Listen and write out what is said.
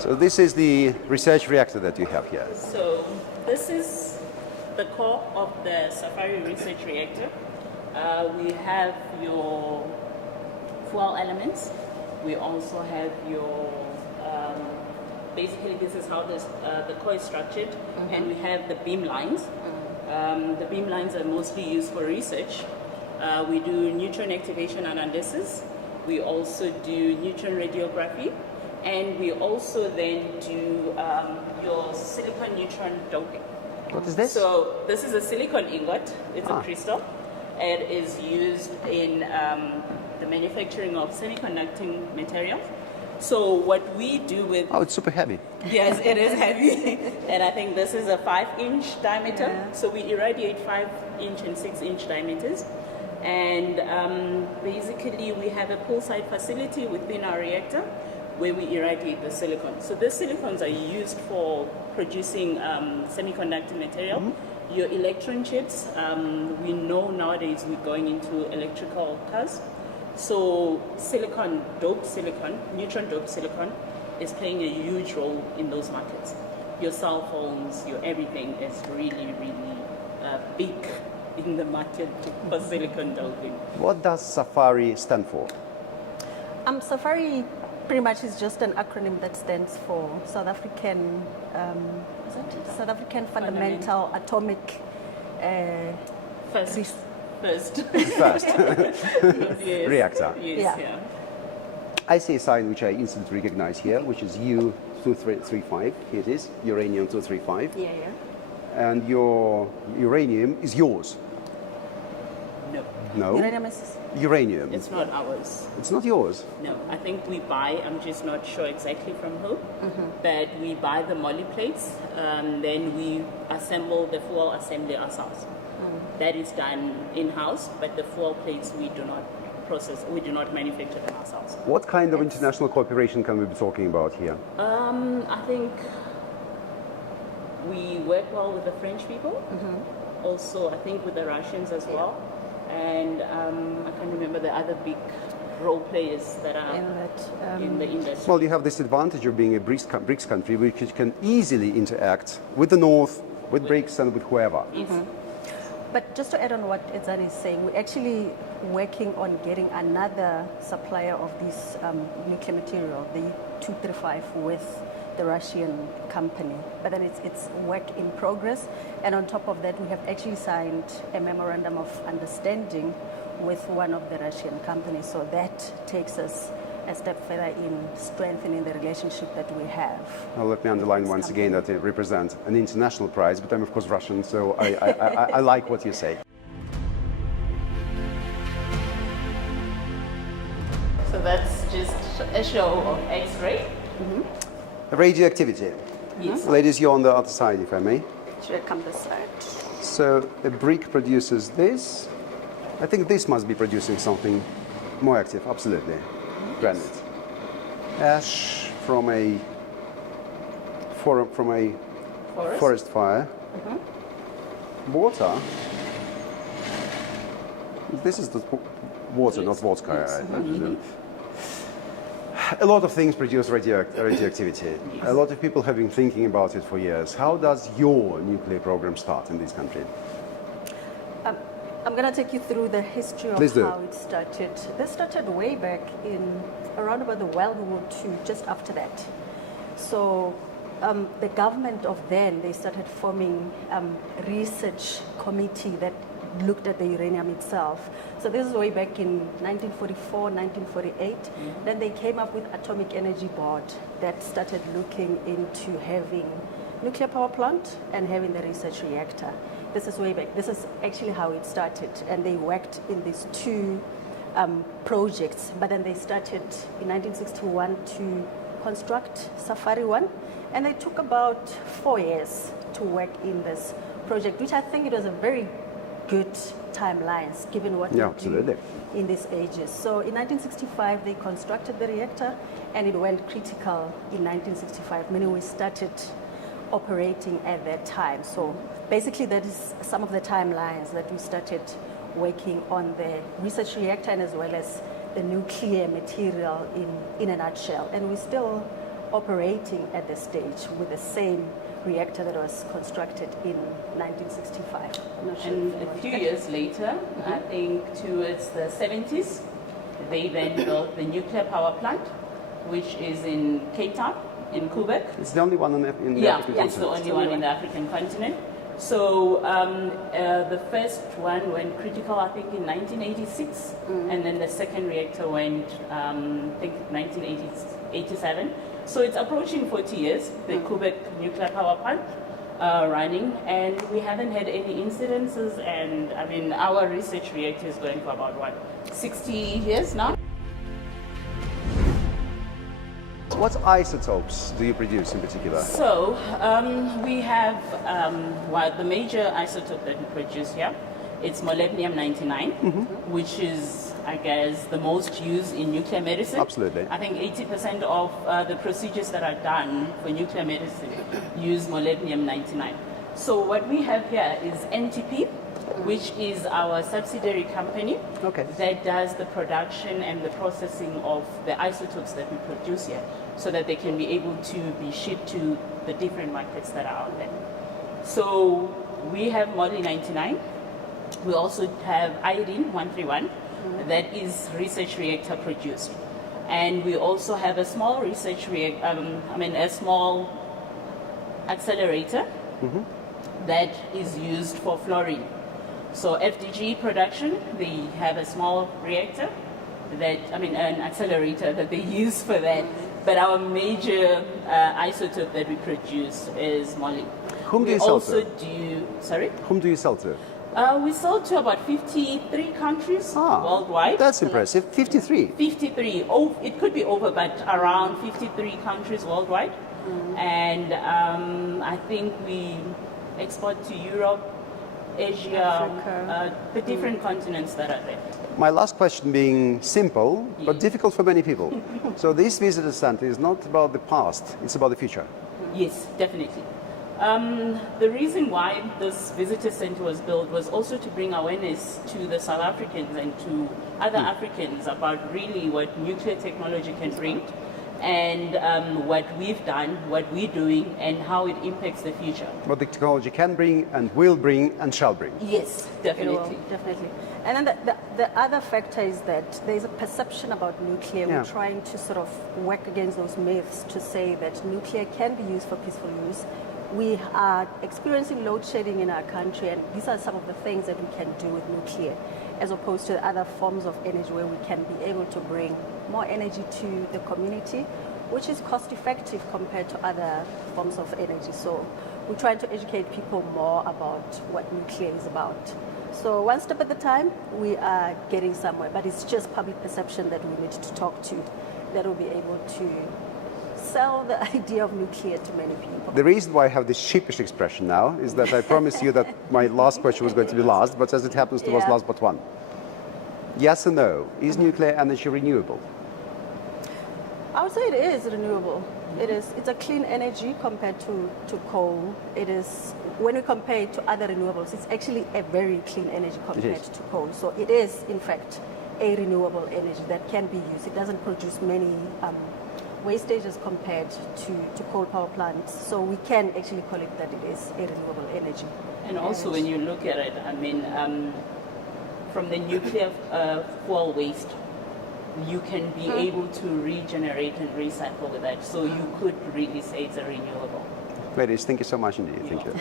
So this is the research reactor that you have here. So this is the core of the Safari Research Reactor. We have your fuel elements. We also have your, basically this is how the core is structured, and we have the beam lines. The beam lines are mostly used for research. We do neutron activation analysis. We also do neutron radiography. And we also then do your silicon neutron doping. What is this? So this is a silicon ingot. It's a crystal. It is used in the manufacturing of semiconducting materials. So what we do with... Oh, it's super heavy. Yes, it is heavy. And I think this is a 5-inch diameter. Yeah. So we irradiate 5-inch and 6-inch diameters. And basically we have a poolside facility within our reactor where we irradiate the silicon. So the silicons are used for producing semiconductor material. Your electron chips, we know nowadays we're going into electrical cars. So silicon, doped silicon, neutron doped silicon is playing a huge role in those markets. Your cell phones, your everything is really, really big in the market for silicon doping. What does SAFARI stand for? SAFARI pretty much is just an acronym that stands for South African, South African Fundamental Atomic First. Yes. Reactor. Yes, yeah. I see a sign which I instantly recognize here, which is U-235. Here it is, uranium-235. Yeah. And your uranium is yours. No. Uranium is... Uranium. It's not ours. It's not yours? No, I think we buy, I'm just not sure exactly from who, but we buy the moly plates, then we assemble the fuel assembly ourselves. That is done in-house, but the fuel plates we do not process, we do not manufacture them ourselves. What kind of international cooperation can we be talking about here? I think we work well with the French people, also I think with the Russians as well. And I can't remember the other big role players that are in the industry. Well, you have this advantage of being a BRICS country, which can easily interact with the North, with BRICS, and with whoever. Yes. But just to add on what Edzan is saying, we're actually working on getting another supplier of this nuclear material, the U-235, with the Russian company, but then it's work in progress. And on top of that, we have actually signed a memorandum of understanding with one of the Russian companies. So that takes us a step further in strengthening the relationship that we have. Well, let me underline once again that it represents an international prize, but I'm of course Russian, so I like what you say. So that's just a show of X-ray. Radioactivity. Yes. Ladies, you're on the other side, if I may. Should I come this side? So a brick produces this. I think this must be producing something more active, absolutely. Granite. Ash from a forest fire. Water. This is the water, not vodka. Yes. Right? A lot of things produce radioactivity. Yes. A lot of people have been thinking about it for years. How does your nuclear program start in this country? I'm going to take you through the history of how it started. This started way back in around about the World War II, just after that. So the government of then, they started forming a research committee that looked at the uranium itself. So this is way back in 1944, 1948. Then they came up with Atomic Energy Board that started looking into having nuclear power plant and having the research reactor. This is way back. This is actually how it started. And they worked in these two projects. But then they started in 1961 to construct Safari 1. And they took about 4 years to work in this project, which I think it was a very good timelines given what we do in these ages. So in 1965 they constructed the reactor and it went critical in 1965, meaning we started operating at that time. So basically that is some of the timelines that we started working on the research reactor and as well as the nuclear material in a nutshell. And we're still operating at this stage with the same reactor that was constructed in 1965. I'm not sure And if you a want few to- years later, I think towards the 70s, they then built the nuclear power plant, which is in Cape Town, in Quebec. It's the only one in the African It's continent. the only one in the African continent. So the first one went critical, I think, in 1986, and then the second reactor went, I think, 1987. So it's approaching 40 years, the Quebec nuclear power plant running, and we haven't had any incidences. And I mean, our research reactor is going for about, what, 60 years now? What isotopes do you produce in particular? So we have the major isotope that we produce here. It's molybdenum-99, which is, I guess, the most used in nuclear medicine. Absolutely. I think 80% of the procedures that are done for nuclear medicine use molybdenum-99. So what we have here is NTP, which is our subsidiary company that does the production and the processing of the isotopes that we produce here, so that they can be able to be shipped to the different markets that are out there. So we have molybdenum-99. We also have iodine-131 that is research reactor produced. And we also have a small research a small accelerator that is used for fluorine. So FDG production, they have a small reactor an accelerator that they use for that. But our major isotope that we produce is moly. Whom do you sell to? Sorry? Whom do you sell to? We sold to about 53 countries worldwide. That's impressive. 53. 53. Oh, it could be over, but around 53 countries worldwide. And I think we export to Europe, Asia, Africa. the different continents that are there. My last question being simple, but difficult for many people. So this visitor center is not about the past, it's about the future. Yes, definitely. The reason why this visitor center was built was also to bring awareness to the South Africans and to other Africans about really what nuclear technology can bring, and what we've done, what we're doing, and how it impacts the future. What the technology can bring and will bring and shall bring. Yes, definitely. Definitely. And then the other factor is that there's a perception about nuclear. Yeah. We're trying to sort of work against those myths to say that nuclear can be used for peaceful use. We are experiencing load shedding in our country, and these are some of the things that we can do with nuclear, as opposed to other forms of energy where we can be able to bring more energy to the community, which is cost effective compared to other forms of energy. So we're trying to educate people more about what nuclear is about. So one step at a time, we are getting somewhere, but it's just public perception that we need to talk to, that will be able to sell the idea of nuclear to many people. The reason why I have this sheepish expression now is that I promised you that my last question was going to be last, but as it happens, it was last but one. Yes or no, is nuclear energy renewable? I would say it is renewable. It's a clean energy compared to coal. It is, when we compare it to other renewables, it's actually a very clean energy compared to coal. So it is, in fact, a renewable energy that can be used. It doesn't produce many wastages compared to coal power plants. So we can actually call it that it is a renewable energy. And also when you look at it, I mean, from the nuclear fuel waste, you can be able to regenerate and recycle with that. So you could really say it's a renewable. Ladies, thank you so much indeed. Thank you.